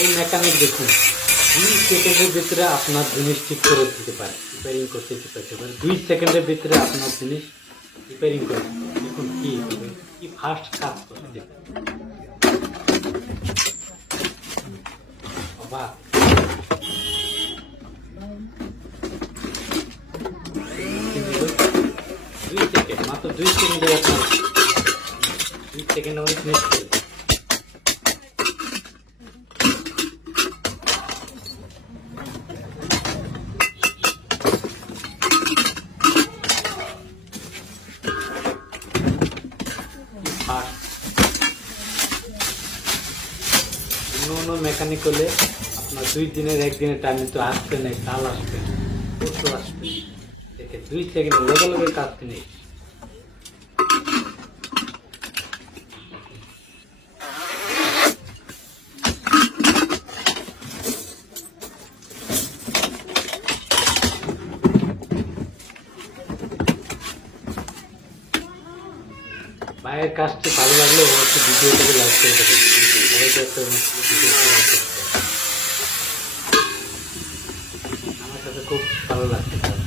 এই মেকানিক দেখুন 2 সেকেন্ডের ভিতরে আপনার জিনিস ঠিক করে দিতে পারে, রিপেয়ারিং করতে পারে 2 সেকেন্ডের ভিতরে আপনার জিনিস রিপেয়ারিং করে দেখুন কি ফাস্ট কাজ করে দেখুন। অবাক। মাত্র 2 সেকেন্ডে আপনার 2 সেকেন্ড অনেক জিনিস করে। অন্য মেকানিক হলে আপনার 2 দিনের 1 দিনের টাইম তো আসবে না, কাল আসবে, পরশু আসবে, দেখে 2 সেকেন্ডে লগে কাজ নেই। ভাইয়ের কাজটি ভালো লাগলে অবশ্যই ভিডিওটাকে লাইক করে দেবেন। সবাইকে একটা ভিডিও আমার কাছে খুব ভালো লাগছে।